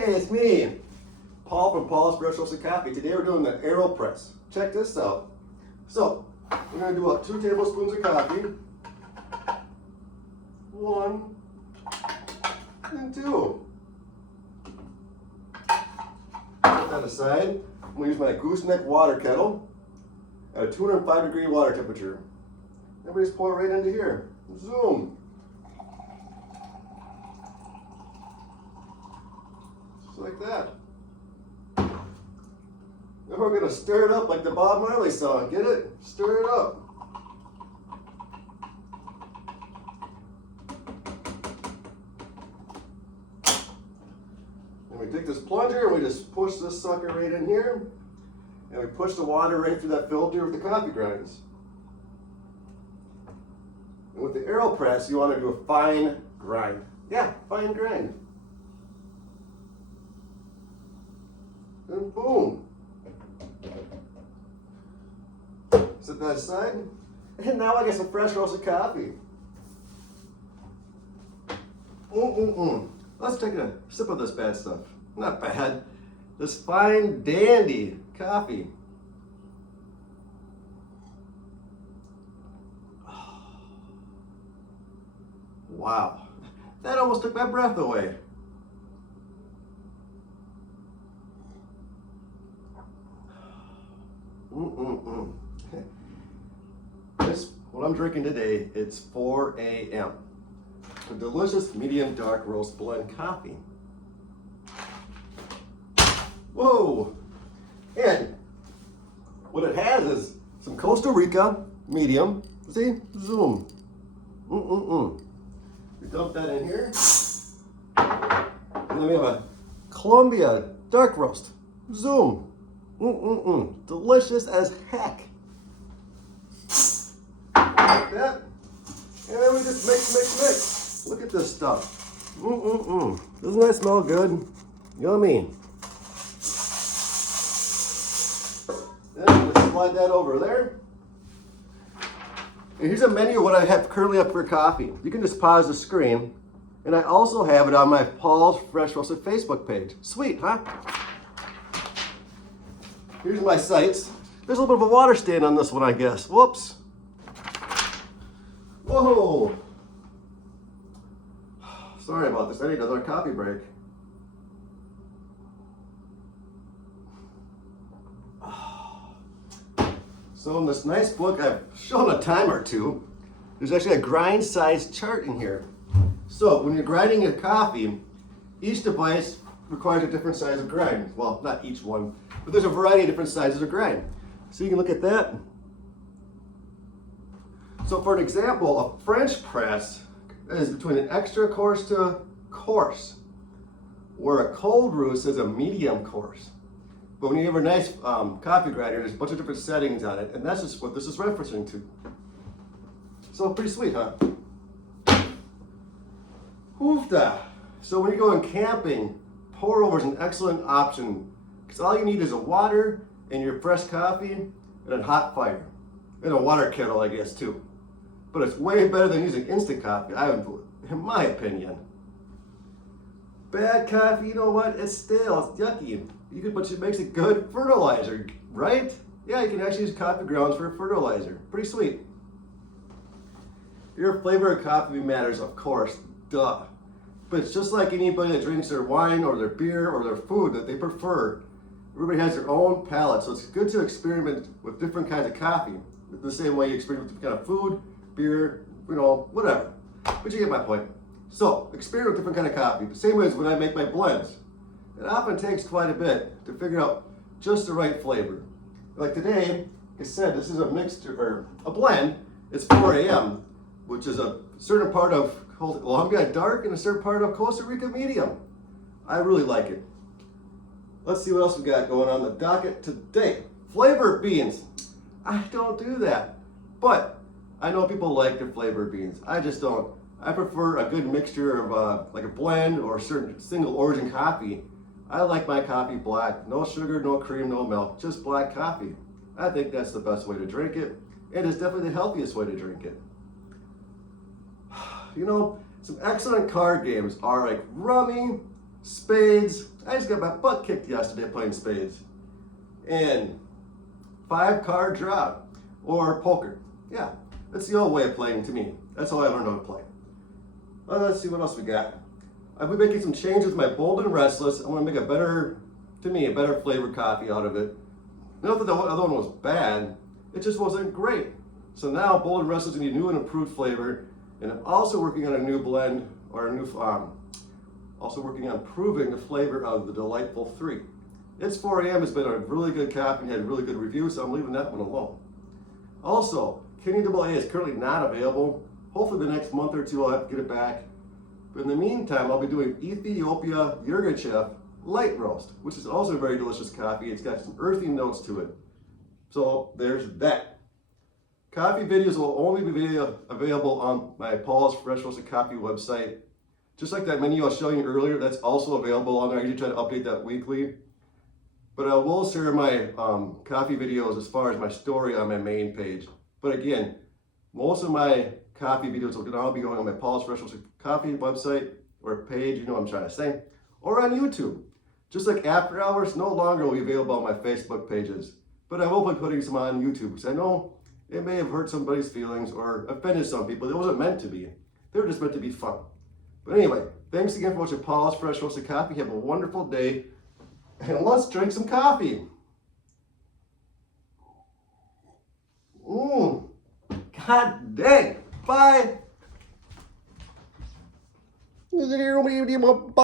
Hey, it's me, Paul from Paul's Fresh Roasted Coffee. Today we're doing the AeroPress. Check this out. So, we're going to do about 2 tablespoons of coffee. 1 and 2. Put that aside. I'm going to use my gooseneck water kettle at a 205-degree water temperature. And we just pour it right into here. Zoom. Just like that. Then we're going to stir it up like the Bob Marley song. Get it? Stir it up. And we take this plunger and we just push this sucker right in here. And we push the water right through that filter with the coffee grinds. And with the AeroPress, you want to do a fine grind. Yeah, fine grind. And boom. Set that aside. And now I get some fresh roasted coffee. Let's take a sip of this bad stuff. Not bad. This fine dandy coffee. Wow. That almost took my breath away. What I'm drinking today, it's 4 a.m. A delicious medium dark roast blend coffee. Whoa! And what it has is some Costa Rica medium. See? Zoom. We dump that in here. And then we have a Colombia dark roast. Zoom. Delicious as heck. Like that. And then we just mix. Look at this stuff. Doesn't that smell good? Yummy. Then we just slide that over there. And here's a menu of what I have currently up for coffee. You can just pause the screen. And I also have it on my Paul's Fresh Roasted Facebook page. Sweet, huh? Here's my sites. There's a little bit of a water stain on this one, I guess. Whoops. Whoa. Sorry about this. I need another coffee break. So in this nice book, I've shown a time or two. There's actually a grind size chart in here. So when you're grinding your coffee, each device requires a different size of grind. Well, not each one, but there's a variety of different sizes of grind. So you can look at that. So for an example, a French press is between an extra coarse to a coarse, where a cold roast is a medium coarse. But when you have a nice coffee grinder, there's a bunch of different settings on it, and that's just what this is referencing to. So pretty sweet, huh? Oofda. So when you're going camping, pour over is an excellent option, because all you need is a water and your fresh coffee and a hot fire. And a water kettle, I guess, too. But it's way better than using instant coffee, in my opinion. Bad coffee, you know what? It's stale, it's yucky. But it makes a good fertilizer, right? Yeah, you can actually use coffee grounds for a fertilizer. Pretty sweet. Your flavor of coffee matters, of course, duh. But it's just like anybody that drinks their wine or their beer or their food that they prefer. Everybody has their own palate, so it's good to experiment with different kinds of coffee. The same way you experiment with different kind of food, beer, whatever. But you get my point. So, experiment with different kind of coffee. The same way as when I make my blends. It often takes quite a bit to figure out just the right flavor. Like today, like I said, this is a mixture, or a blend. It's 4 a.m., which is a certain part of Colombia dark and a certain part of Costa Rica medium. I really like it. Let's see what else we got going on the docket today. Flavored beans. I don't do that, but I know people like their flavored beans. I just don't. I prefer a good mixture of like a blend or a certain single origin coffee. I like my coffee black. No sugar, no cream, no milk, just black coffee. I think that's the best way to drink it. It is definitely the healthiest way to drink it. You know, some excellent card games are like Rummy, Spades, I just got my butt kicked yesterday playing spades. And 5-card draw or poker. Yeah, that's the old way of playing to me. That's how I learned how to play. Well, let's see what else we got. I've been making some changes with my Bold and Restless. I want to make a better flavored coffee out of it. Not that the other one was bad, it just wasn't great. So now Bold and Restless is going to be a new and improved flavor. And I'm also working on a new blend, or a new, also working on improving the flavor of the Delightful 3. It's 4 a.m. has been a really good coffee and had really good reviews, so I'm leaving that one alone. Also, Kenny AA is currently not available. Hopefully the next month or two I'll have to get it back. But in the meantime, I'll be doing Ethiopia Yirgacheffe Light Roast, which is also a very delicious coffee. It's got some earthy notes to it. So there's that. Coffee videos will only be available on my Paul's Fresh Roasted Coffee website. Just like that menu I was showing you earlier, that's also available on there. I usually try to update that weekly. But I will share my coffee videos as far as my story on my main page. But again, most of my coffee videos will now be going on my Paul's Fresh Roasted Coffee website or page, you know what I'm trying to say, or on YouTube. Just like After Hours no longer will be available on my Facebook pages. But I will be putting some on YouTube because I know it may have hurt somebody's feelings or offended some people. It wasn't meant to be. They were just meant to be fun. But anyway, thanks again for watching Paul's Fresh Roasted Coffee. Have a wonderful day. And let's drink some coffee. God dang. Bye.